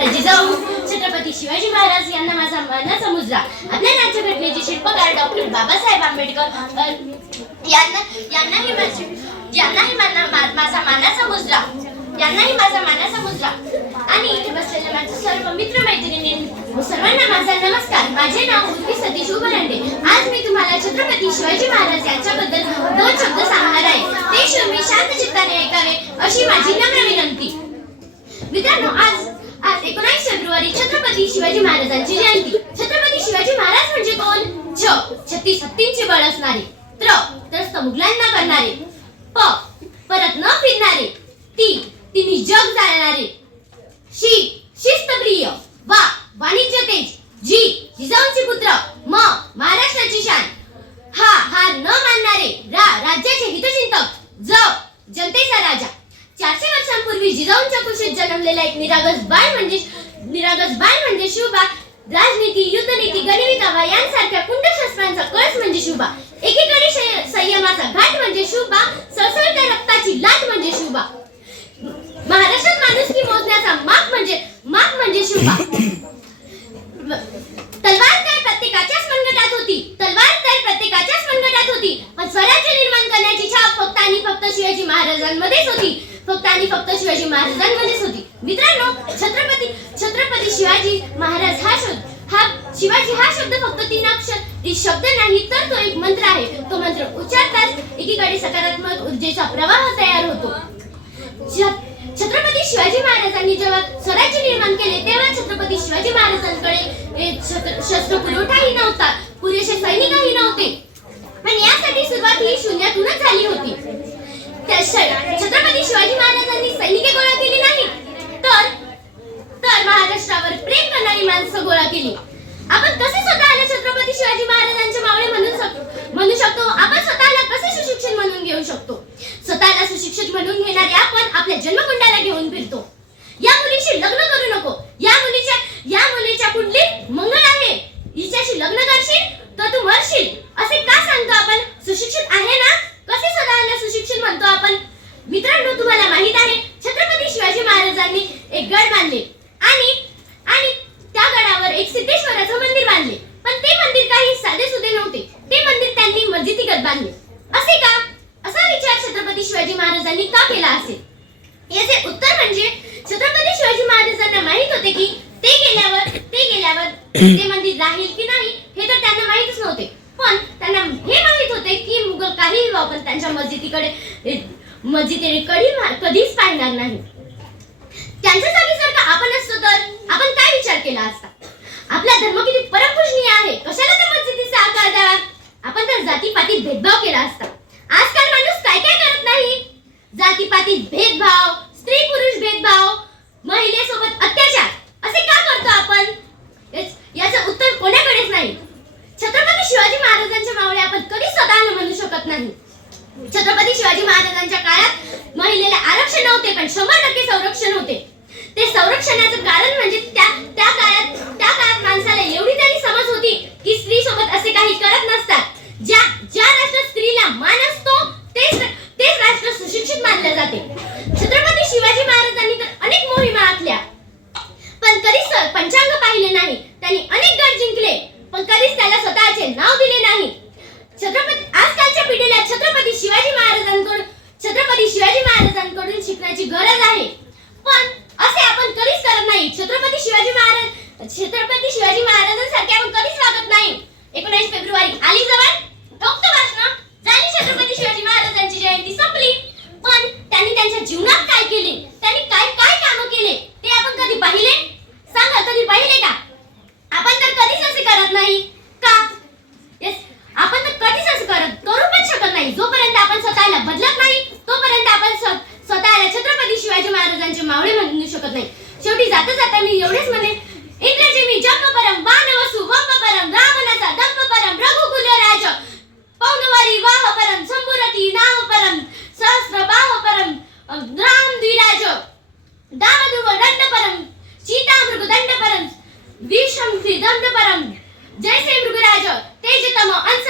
छत्रपती जिजाऊ छत्रपती शिवाजी महाराज यांना माझा मानाचा मुजरा. आपल्या राज्यघटनेचे शिल्पकार डॉक्टर बाबासाहेब आंबेडकर यांनाही माझा मानाचा मुजरा. आणि इथे बसलेल्या माझ्या सर्व मित्रमैत्रिणी सर्वांना माझा नमस्कार. माझे नाव उर्वी सतीश उबरांडे. आज मी तुम्हाला छत्रपती शिवाजी महाराज यांच्याबद्दल 2 शब्द सांगणार आहे. ते शूर मी शांत चित्ताने ऐकावे अशी माझी नम्र विनंती. मित्रांनो, आज 19 फेब्रुवारी छत्रपती शिवाजी महाराजांची जयंती. छत्रपती शिवाजी महाराज म्हणजे कोण? छत्तीस हत्तींचे बळ असणारे, त्रस्त मुघलांना करणारे, परत न फिरणारे, तिन्ही जग जाणणारे, शिस्तप्रिय, वाणिज्य तेज, जिजाऊंचे पुत्र, महाराष्ट्राची शान, हार न मानणारे, राज्याचे हितचिंतक, जनतेचा राजा. 400 वर्षांपूर्वी जिजाऊंच्या कुशीत जन्मलेला एक निरागस बाळ म्हणजे शिवबा. राजनीती, युद्धनीती, गनिमिकावा यांसारख्या कुंड शस्त्रांचा कळस म्हणजे शिवबा. एकीकडे संयमाचा घाट म्हणजे शिवबा, सळसळत्या रक्ताची लाट म्हणजे शिवबा. महाराष्ट्रात माणुसकी मोजण्याचा माप म्हणजे शिवबा. तलवार तर प्रत्येकाच्याच मनगटात होती, पण स्वराज्य निर्माण करण्याची छाप फक्त आणि फक्त शिवाजी महाराजांमध्येच होती. मित्रांनो, छत्रपती शिवाजी महाराज शिवाजी हा शब्द फक्त 3 अक्षर शब्द नाही, तर तो एक मंत्र आहे. तो मंत्र उच्चारताच एकीकडे सकारात्मक ऊर्जेचा प्रवाह तयार होतो. छत्रपती शिवाजी महाराजांनी जेव्हा स्वराज्य निर्माण केले तेव्हा छत्रपती शिवाजी महाराजांकडे शस्त्र पुरवठाही नव्हता, पुरेसे सैनिकही नव्हते. पण यासाठी सुरुवात ही शून्यातूनच झाली होती. छत्रपती शिवाजी महाराजांनी सैनिके गोळा केली नाही, तर महाराष्ट्रावर प्रेम करणारी माणसं गोळा केली. आपण कसे स्वतःला छत्रपती शिवाजी महाराजांचे मावळे म्हणू शकतो? आपण स्वतःला कसे सुशिक्षित म्हणून घेऊ शकतो? स्वतःला सुशिक्षित म्हणून घेणारे आपण आपल्या जन्मकुंडाला घेऊन फिरतो. या मुलीशी लग्न करू नको, या मुलीच्या कुंडलीत मंगळ आहे, हिच्याशी लग्न करशील तर तू मरशील, असे का सांगतो आपण? सुशिक्षित आहे ना? कसे स्वतःला सुशिक्षित म्हणतो आपण? मित्रांनो, तुम्हाला माहित आहे छत्रपती शिवाजी महाराजांनी एक गड बांधले आणि त्या गडावर एक सिद्धेश्वराचं मंदिर बांधले. पण ते मंदिर काही साधेसुधे नव्हते. ते मंदिर त्यांनी मस्जिदीगत बांधले. असे का? असा विचार छत्रपती शिवाजी महाराजांनी का केला असेल? याचे उत्तर म्हणजे छत्रपती शिवाजी महाराजांना माहित होते की ते गेल्यावर ते मंदिर राहील की नाही हे तर त्यांना माहितच नव्हते. पण त्यांना हे माहित होते की मुघल काहीही वापरून त्यांच्या मस्जिदीकडे कधीच पाहणार नाही. त्यांच्या जागी जर का आपण असतो तर आपण काय विचार केला असता? आपला धर्म किती परमपूजनीय आहे, कशाला त्या मस्जिदीचा आकार द्यावा? आपण तर जातीपातीत भेदभाव केला असता. आजकाल माणूस काय करत नाही? जातीपातीत भेदभाव, स्त्री पुरुष भेदभाव, महिलेसोबत अत्याचार असे का करतो आपण? याचं उत्तर कोणाकडेच नाही. छत्रपती शिवाजी महाराजांच्या मावळे आपण कधी स्वतःला म्हणू शकत नाही. छत्रपती शिवाजी महाराजांच्या काळात महिलेला आरक्षण नव्हते, पण 100% संरक्षण होते. ते संरक्षणाचं कारण म्हणजे त्या काळात माणसाला एवढी तरी समज होती की स्त्री सोबत असे काही करत नसतात. ज्या राष्ट्रात स्त्रीला मान असतो तेच राष्ट्र सुशिक्षित मानले जाते. छत्रपती शिवाजी महाराजांनी तर अनेक मोहिमा आखल्या, पण कधीच पंचांग पाहिले नाही. त्यांनी अनेक गड जिंकले, पण कधीच त्याला स्वतःचे नाव दिले नाही. आजकालच्या पिढीला छत्रपती शिवाजी महाराजांकडून शिकण्याची गरज आहे, पण असे आपण कधीच करत नाही. छत्रपती शिवाजी महाराजांसारखे आपण कधीच वागत नाही. 19 फेब्रुवारी आली जवळ, ठोकतो भाषण, झाली छत्रपती शिवाजी महाराजांची जयंती संपली. पण त्यांनी त्यांच्या जीवनात काय केले, त्यांनी काय कामं केले ते आपण कधी पाहिले? सांगा, कधी पाहिले का? आपण तर कधीच असे करत नाही का? आपण तर कधीच असं करू पण शकत नाही. जोपर्यंत आपण स्वतःला बदलत नाही तोपर्यंत आपण स्वतःला छत्रपती शिवाजी महाराजांचे मावळे म्हणू शकत नाही. शेवटी जाता मी एवढेच म्हणेन, इंद्रजिमी जन्म परम वानवसु वंप परम रावणाचा दंप परम रघुकुल राज पौनवारी वाह परम संपुरती नाव परम सहस्र बाह परम राम द्विराज दावदुव दंड परम चीता मृगदंड परम विषम दंड परम जैसे मृगराज तेजतम अंश